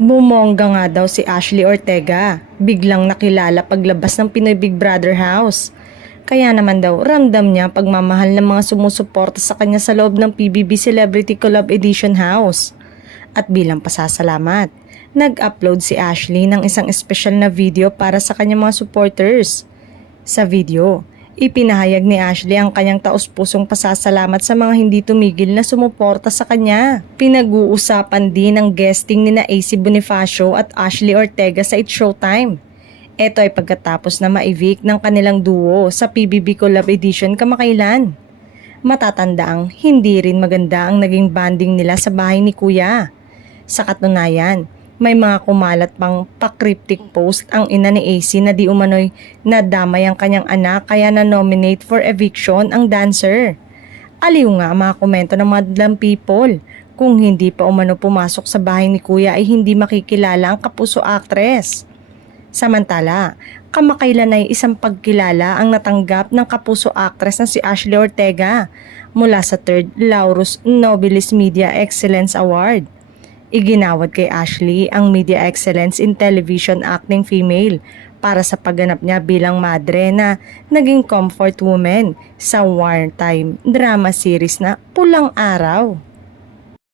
Bumongga nga daw si Ashley Ortega, biglang nakilala paglabas ng Pinoy Big Brother house. Kaya naman daw ramdam niya pagmamahal ng mga sumusuporta sa kanya sa loob ng PBB Celebrity Collab Edition house. At bilang pasasalamat, nag-upload si Ashley ng isang espesyal na video para sa kanyang mga supporters. Sa video, ipinahayag ni Ashley ang kanyang taos-pusong pasasalamat sa mga hindi tumigil na sumuporta sa kanya. Pinag-uusapan din ang guesting ni AC Bonifacio at Ashley Ortega sa It's Showtime. Ito ay pagkatapos na ma-evict ng kanilang duo sa PBB Collab Edition kamakailan. Matatandaang hindi rin maganda ang naging banding nila sa bahay ni Kuya. Sa katunayan, may mga kumalat pang pa-cryptic post ang ina ni AC na di umano'y nadamay ang kanyang anak kaya na-nominate for eviction ang dancer. Aliw nga ang mga komento ng mga madlang people. Kung hindi pa umano pumasok sa bahay ni Kuya ay hindi makikilala ang kapuso actress. Samantala, kamakailan ay isang pagkilala ang natanggap ng kapuso actress na si Ashley Ortega mula sa 3rd Laurus Nobilis Media Excellence Award. Iginawad kay Ashley ang Media Excellence in Television Acting Female para sa pagganap niya bilang madre na naging comfort woman sa wartime drama series na Pulang Araw.